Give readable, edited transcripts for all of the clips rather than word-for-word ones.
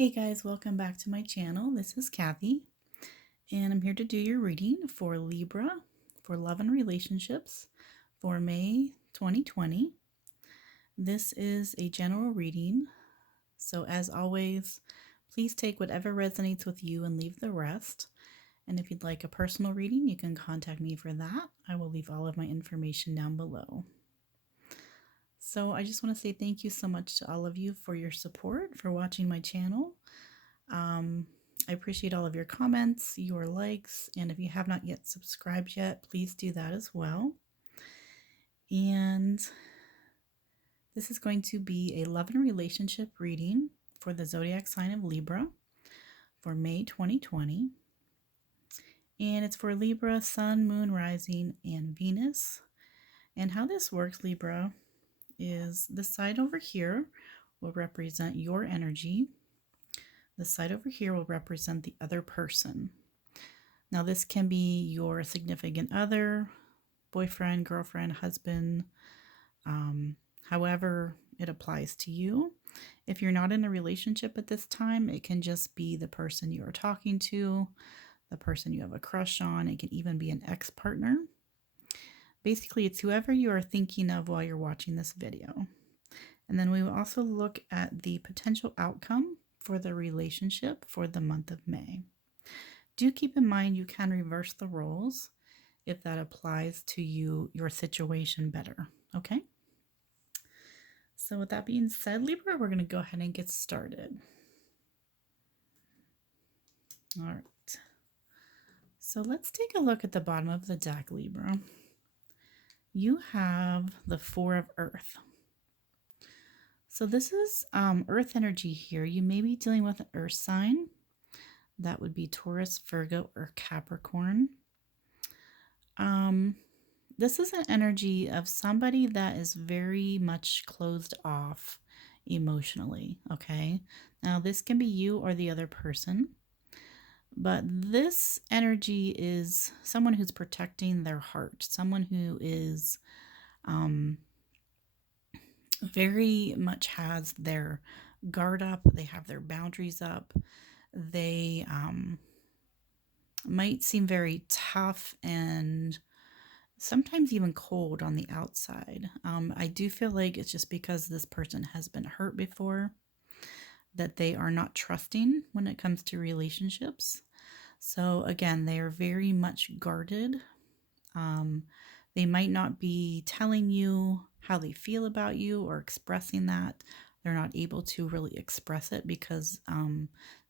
Hey guys, welcome back to my channel. This is Kathy, and I'm here to do your reading for Libra for love and relationships for May 2020. This is a general reading, so as always, please take whatever resonates with you and leave the rest. And if you'd like a personal reading, you can contact me for that. I will leave all of my information down below. So I just want to say thank you so much to all of you for your support, for watching my channel. I appreciate all of your comments, your likes, and if you have not yet subscribed yet, please do that as well. And this is going to be a love and relationship reading for the zodiac sign of Libra for May 2020. And it's for Libra, Sun, Moon, Rising, and Venus. And how this works, Libra, is this side over here will represent your energy. The side over here will represent the other person. Now, this can be your significant other, boyfriend, girlfriend, husband, however it applies to you. If you're not in a relationship at this time, it can just be the person you are talking to, the person you have a crush on. It can even be an ex-partner. Basically, it's whoever you are thinking of while you're watching this video. And then we will also look at the potential outcome for the relationship for the month of May. Do keep in mind you can reverse the roles if that applies to you, your situation better, okay? So with that being said, Libra, we're going to go ahead and get started. All right. So let's take a look at the bottom of the deck, Libra. You have the Four of Earth. So this is Earth energy here. You may be dealing with an Earth sign. That would be Taurus, Virgo, or Capricorn. This is an energy of somebody that is very much closed off emotionally, okay? Now, this can be you or the other person, but this energy is someone who's protecting their heart, someone who is very much has their guard up, they have their boundaries up, they might seem very tough and sometimes even cold on the outside. I do feel like it's just because this person has been hurt before that they are not trusting when it comes to relationships. So again, they are very much guarded. They might not be telling you how they feel about you or expressing that. They're not able to really express it because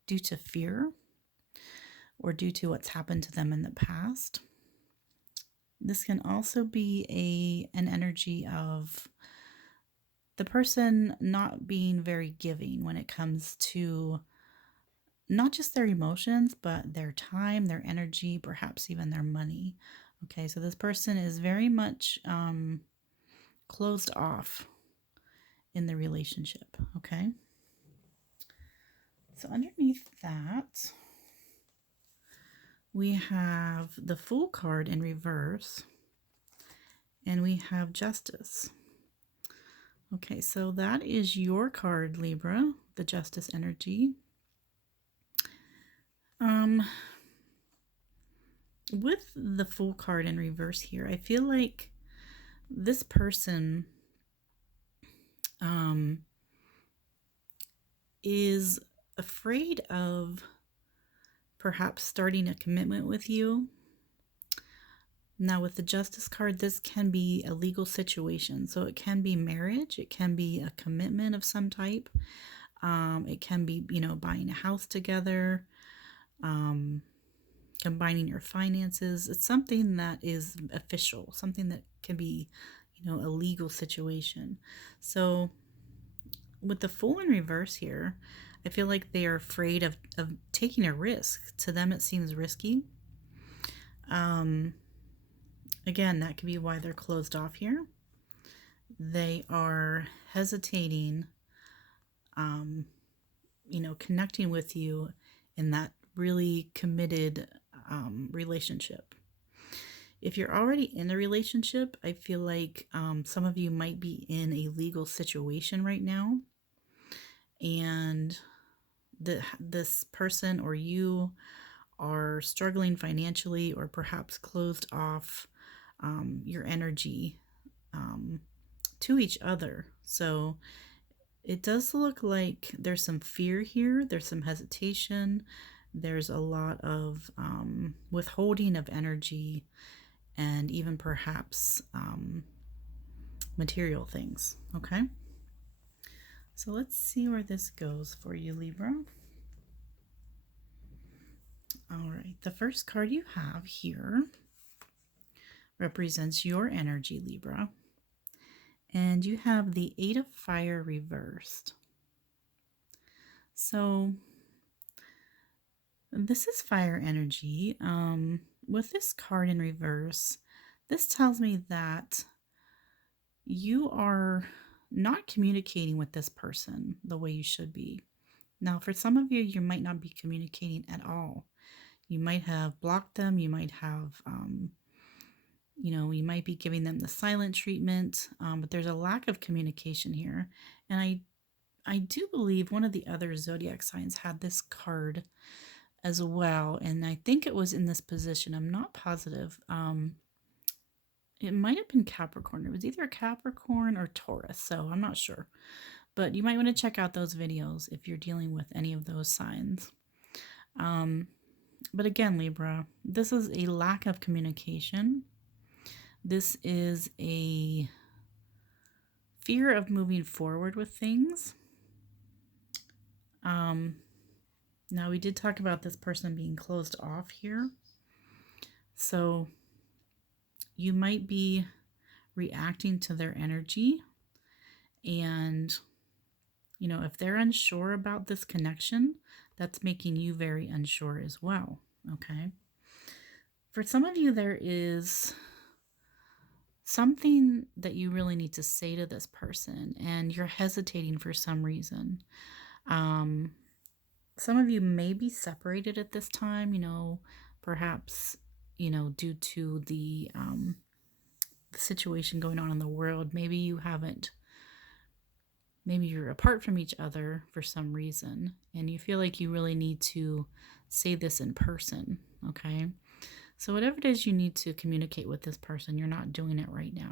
due to fear or due to what's happened to them in the past. This can also be an energy of the person not being very giving when it comes to not just their emotions, but their time, their energy, perhaps even their money. Okay, so this person is very much closed off in the relationship, okay? So underneath that, we have the Fool card in reverse, and we have Justice. Okay, so that is your card, Libra, the Justice energy. With the Fool card in reverse here, I feel like this person is afraid of perhaps starting a commitment with you. Now with the Justice card, this can be a legal situation. So it can be marriage, it can be a commitment of some type. It can be, buying a house together, combining your finances. It's something that is official, something that can be, a legal situation. So with the Fool in reverse here, I feel like they are afraid of taking a risk. To them, it seems risky. Again, that could be why they're closed off here. They are hesitating, connecting with you in that really committed relationship. If you're already in a relationship, I feel like some of you might be in a legal situation right now. And this person or you are struggling financially, or perhaps closed off your energy to each other. So it does look like there's some fear here, there's some hesitation, there's a lot of withholding of energy, and even perhaps material things. Okay, so let's see where this goes for you, Libra. All right, the first card you have here represents your energy, Libra. And you have the Eight of Fire reversed. So this is fire energy. With this card in reverse, this tells me that you are not communicating with this person the way you should be. Now, for some of you, you might not be communicating at all. You might have blocked them. You might have, you might be giving them the silent treatment, but there's a lack of communication here. And I do believe one of the other zodiac signs had this card as well, and I think it was in this position. I'm not positive. It might have been Capricorn. It was either Capricorn or Taurus, so I'm not sure. But you might want to check out those videos if you're dealing with any of those signs. But again, Libra, this is a lack of communication. This is a fear of moving forward with things. Now, we did talk about this person being closed off here. So you might be reacting to their energy. And, if they're unsure about this connection, that's making you very unsure as well. Okay. For some of you, there is something that you really need to say to this person, and you're hesitating for some reason. Some of you may be separated at this time, perhaps, due to the situation going on in the world. Maybe you're apart from each other for some reason, and you feel like you really need to say this in person, okay? So whatever it is you need to communicate with this person, you're not doing it right now.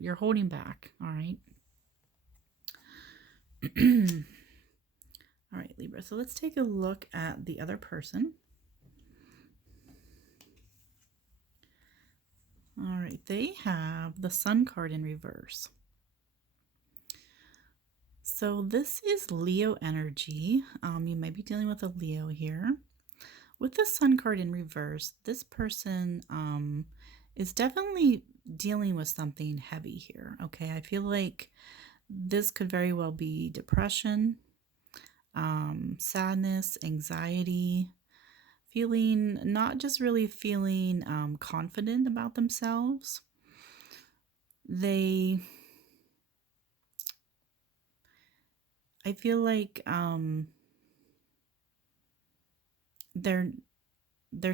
You're holding back, all right? All right, Libra, so let's take a look at the other person. All right, they have the Sun card in reverse. So this is Leo energy. You might be dealing with a Leo here. With the Sun card in reverse, this person is definitely dealing with something heavy here, okay? I feel like this could very well be depression, sadness, anxiety, not just really feeling confident about themselves. I feel like they're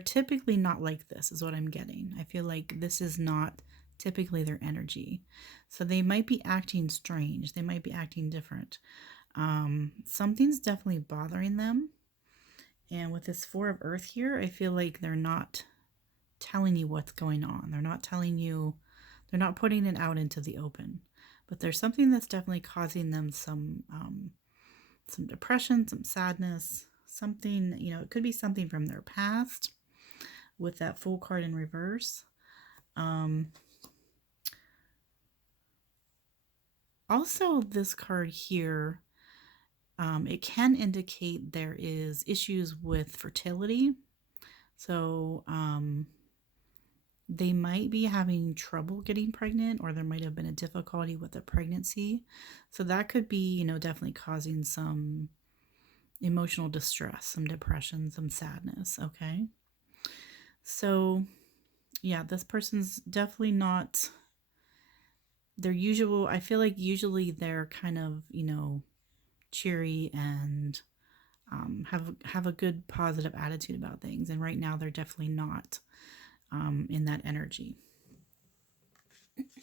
typically not like this, is what I'm getting. I feel like this is not typically their energy. So they might be acting strange. They might be acting different. Something's definitely bothering them. And with this Four of Earth here, I feel like they're not telling you what's going on. They're not telling you, they're not putting it out into the open. But there's something that's definitely causing them some depression, some sadness, something, it could be something from their past with that Fool card in reverse. Also, this card here, it can indicate there is issues with fertility. So they might be having trouble getting pregnant, or there might have been a difficulty with a pregnancy. So that could be, definitely causing some emotional distress, some depression, some sadness, okay? So, yeah, this person's definitely not their usual. I feel like usually they're kind of, cheery and have a good positive attitude about things. And right now they're definitely not in that energy.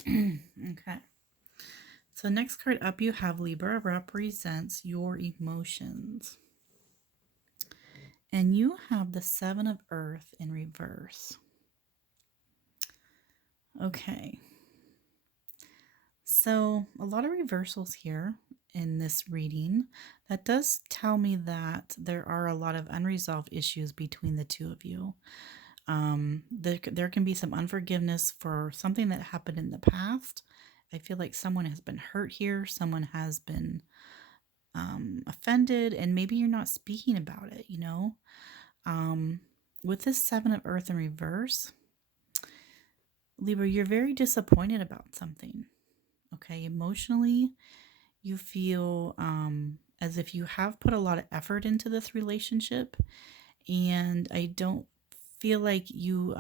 Okay. So next card up you have Libra, represents your emotions. And you have the Seven of Earth in reverse. Okay. So, a lot of reversals here in this reading. That does tell me that there are a lot of unresolved issues between the two of you. There can be some unforgiveness for something that happened in the past. I feel like someone has been hurt here, someone has been offended, and maybe you're not speaking about it, you know? With this Seven of Earth in reverse, Libra, you're very disappointed about something. Okay, emotionally, you feel as if you have put a lot of effort into this relationship, and I don't feel like you,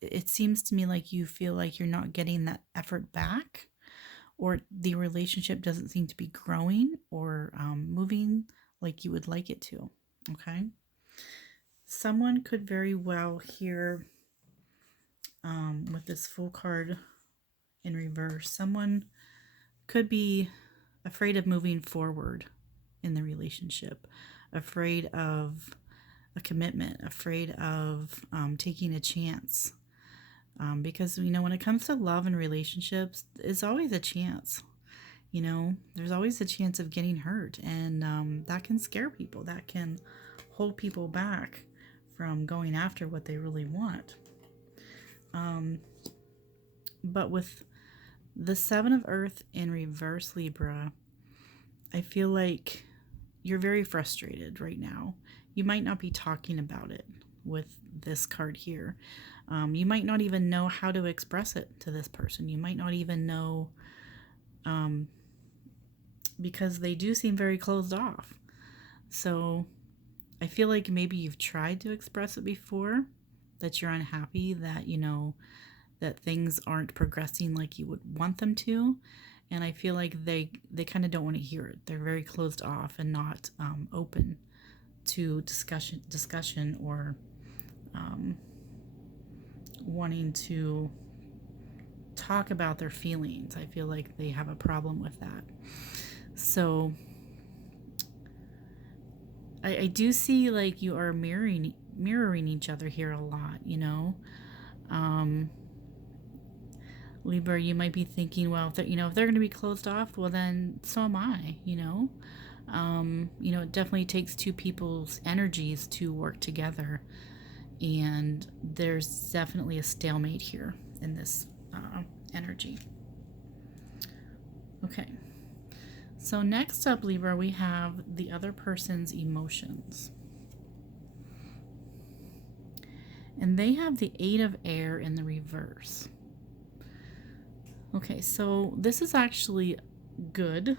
it seems to me like you feel like you're not getting that effort back, or the relationship doesn't seem to be growing or moving like you would like it to. Okay. Someone could very well here, with this Fool card in reverse, someone could be afraid of moving forward in the relationship, afraid of a commitment, afraid of taking a chance. Because, you know, when it comes to love and relationships, it's always a chance. You know, there's always a chance of getting hurt, and that can scare people. That can hold people back from going after what they really want. But with the Seven of Earth in reverse, Libra, I feel like you're very frustrated right now. You might not be talking about it with this card here. You might not even know how to express it to this person. You might not even know, because they do seem very closed off. So I feel like maybe you've tried to express it before, that you're unhappy, that, you know, that things aren't progressing like you would want them to. And I feel like they kind of don't want to hear it. They're very closed off and not open to discussion or wanting to talk about their feelings. I feel like they have a problem with that. So I do see like you are mirroring each other here a lot, you know. Libra, you might be thinking, well, if they're going to be closed off, well, then so am I, you know. It definitely takes two people's energies to work together, and there's definitely a stalemate here in this energy. Okay. So next up, Libra, we have the other person's emotions. And they have the Eight of Air in the reverse. Okay, so this is actually good.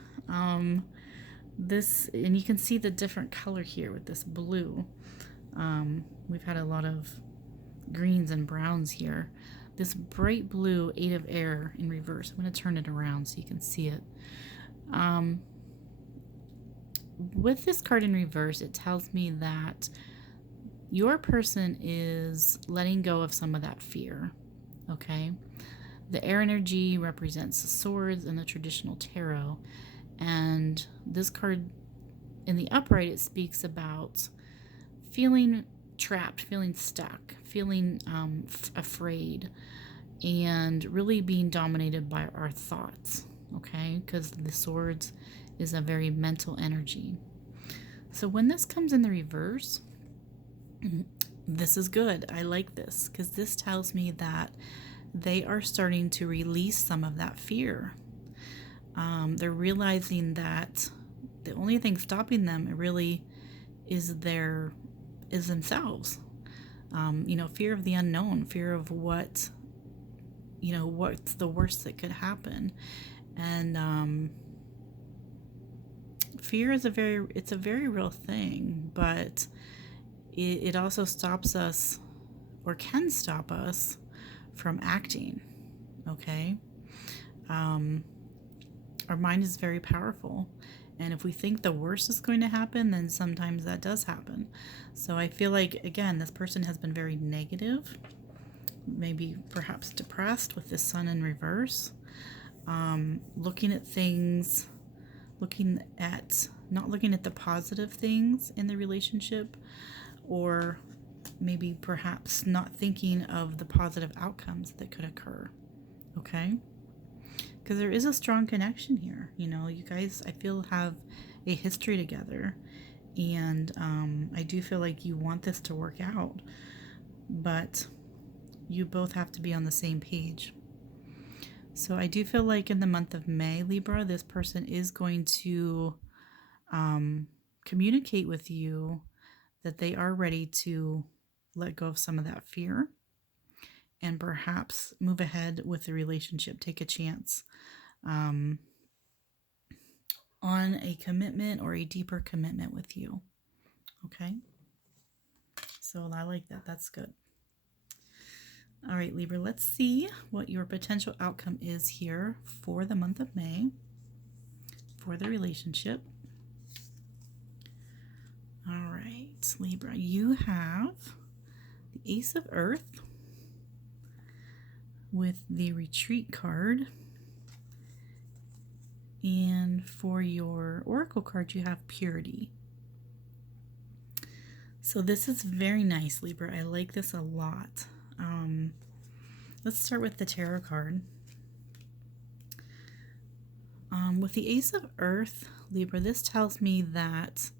This, and you can see the different color here with this blue. We've had a lot of greens and browns here. This bright blue Eight of Air in reverse. I'm going to turn it around so you can see it. With this card in reverse, it tells me that your person is letting go of some of that fear. Okay? The air energy represents the swords in the traditional tarot, and this card in the upright, it speaks about feeling trapped, feeling stuck, feeling afraid, and really being dominated by our thoughts, okay? Because the swords is a very mental energy. So when this comes in the reverse, this is good. I like this because this tells me that they are starting to release some of that fear. They're realizing that the only thing stopping them really is themselves. Fear of the unknown, fear of what's the worst that could happen. And fear is a very real thing, but it also stops us, or can stop us, from acting. Okay. Our mind is very powerful, and if we think the worst is going to happen, then sometimes that does happen. So I feel like, again, this person has been very negative, maybe perhaps depressed with the Sun in reverse, looking at things, looking at not looking at the positive things in the relationship, or maybe perhaps not thinking of the positive outcomes that could occur. Okay? Because there is a strong connection here. You know, you guys, I feel, have a history together. And I do feel like you want this to work out. But you both have to be on the same page. So I do feel like in the month of May, Libra, this person is going to communicate with you that they are ready to let go of some of that fear and perhaps move ahead with the relationship, take a chance on a commitment or a deeper commitment with you. Okay? So I like that. That's good. All right, Libra, let's see what your potential outcome is here for the month of May for the relationship. All right, Libra, you have the Ace of Earth with the Retreat card. And for your Oracle card, you have Purity. So this is very nice, Libra. I like this a lot. Let's start with the Tarot card. With the Ace of Earth, Libra, this tells me that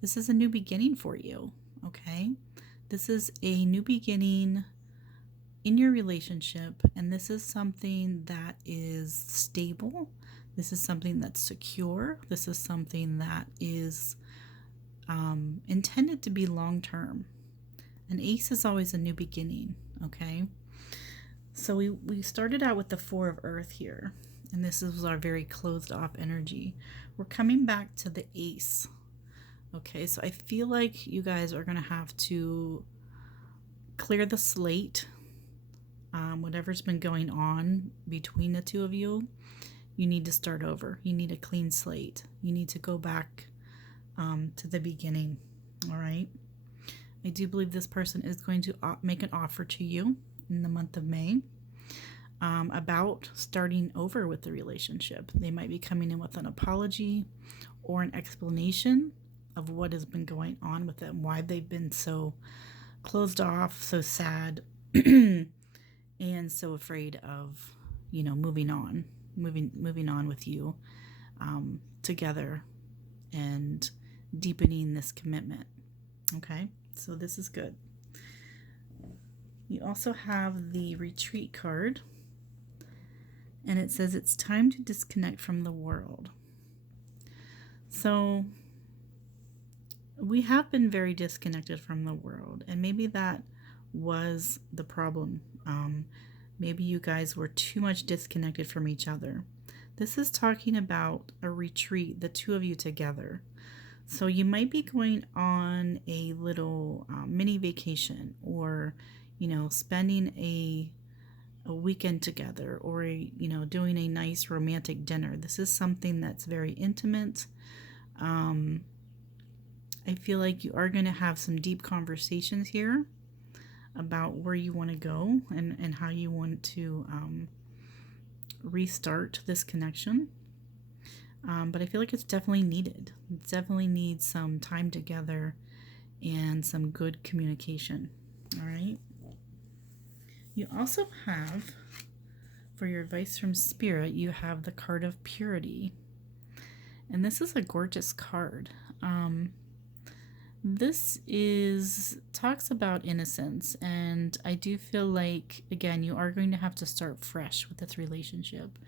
this is a new beginning for you, okay? This is a new beginning in your relationship, and this is something that is stable. This is something that's secure. This is something that is intended to be long-term. An ace is always a new beginning, okay? So we started out with the Four of Earth here, and this is our very closed off energy. We're coming back to the ace, okay? So I feel like you guys are going to have to clear the slate. Whatever's been going on between the two of you, you need to start over. You need a clean slate. You need to go back to the beginning, all right? I do believe this person is going to make an offer to you in the month of May about starting over with the relationship. They might be coming in with an apology or an explanation of what has been going on with them, why they've been so closed off, so sad, and so afraid of, you know, moving on with you together and deepening this commitment. Okay, so this is good. You also have the Retreat card, and it says it's time to disconnect from the world. So we have been very disconnected from the world, and maybe that was the problem. Maybe you guys were too much disconnected from each other. This is talking about a retreat, the two of you together. So you might be going on a little mini vacation, or, you know, spending a weekend together, or doing a nice romantic dinner. This is something that's very intimate. I feel like you are going to have some deep conversations here about where you want to go and how you want to restart this connection. But I feel like it's definitely needed. It definitely needs some time together and some good communication. All right. You also have, for your advice from Spirit, you have the card of Purity. And this is a gorgeous card. This talks about innocence, and I do feel like, again, you are going to have to start fresh with this relationship.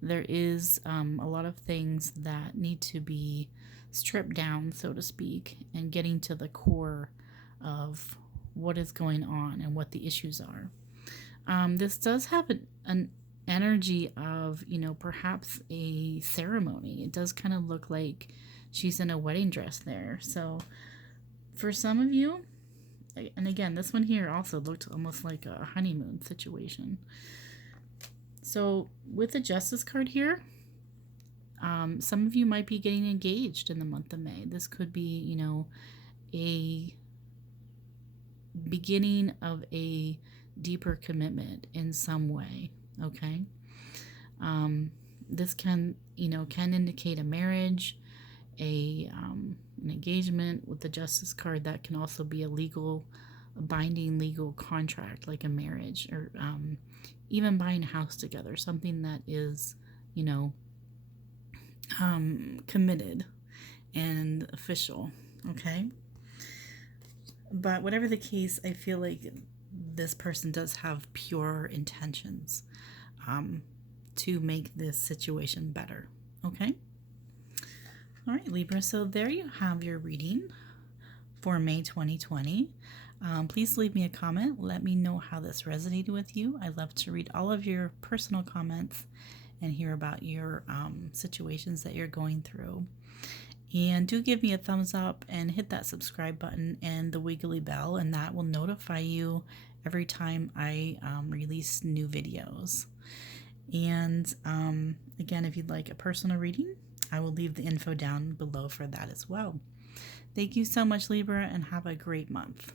There is a lot of things that need to be stripped down, so to speak, and getting to the core of what is going on and what the issues are. This does have an energy of, perhaps a ceremony. It does kind of look like she's in a wedding dress there. So for some of you, and again, this one here also looked almost like a honeymoon situation. So with the Justice card here, some of you might be getting engaged in the month of May. This could be, a beginning of a deeper commitment in some way, okay? This can indicate a marriage. an engagement with the Justice card. That can also be a binding legal contract, like a marriage, or even buying a house together, something that is, you know, committed and official. Okay. But whatever the case, I feel like this person does have pure intentions to make this situation better. Okay. All right, Libra. So there you have your reading for May 2020. Please leave me a comment. Let me know how this resonated with you. I love to read all of your personal comments and hear about your situations that you're going through. And do give me a thumbs up and hit that subscribe button and the wiggly bell, and that will notify you every time I release new videos. And again, if you'd like a personal reading, I will leave the info down below for that as well. Thank you so much, Libra, and have a great month.